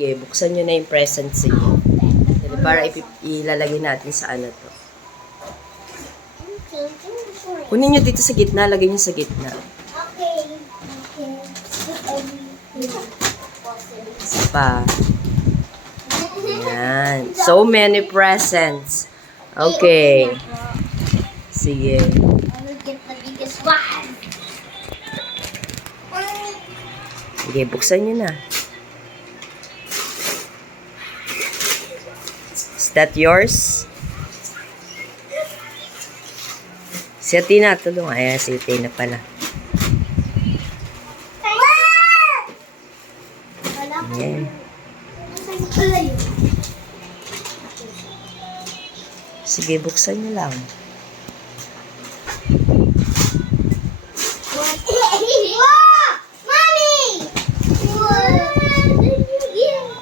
Sige, buksan nyo na yung presents niyo. Para ilalagay natin sa ano to. Kunin nyo dito sa gitna, lagay nyo sa gitna. Okay. Isa pa. Ayan. So many presents. Okay. Sige. I will get the biggest one. Sige, buksan nyo na. Is that yours? Si Athena, tulong. Ayan, si Athena pala. Ayan. Sige, buksan nyo lang.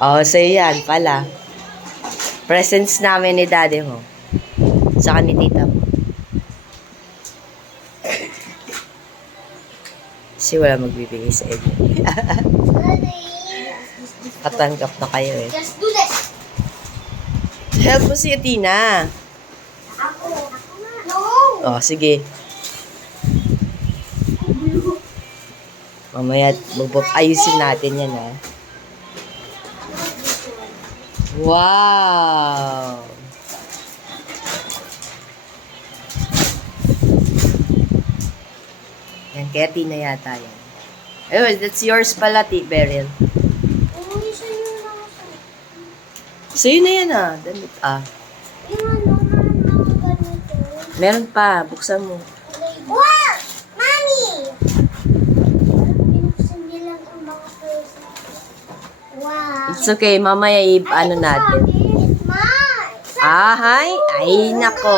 Oh, so yan pala. Presents namin ni daddy mo. Saka ni tita mo. Kasi wala magbibigay sa inyo. Katanggap na kayo eh. Just do this. Help mo si Athena. Ako na. No. Oh, sige. Mamaya, ayusin natin yan ha. Wow! Yan, kaya Tina yata yan. Ayun, that's yours pala, Beryl. Uy, sa'yo lang ako. Sa'yo na yan ah. Damit ah. Yung ano, ganito. Meron pa, buksan mo. Wow! Mami! Parang binuksan niya lang ang mga presents. Wow. It's okay, mamaya ano natin. It's mine. Ah, hi! Ay, nako.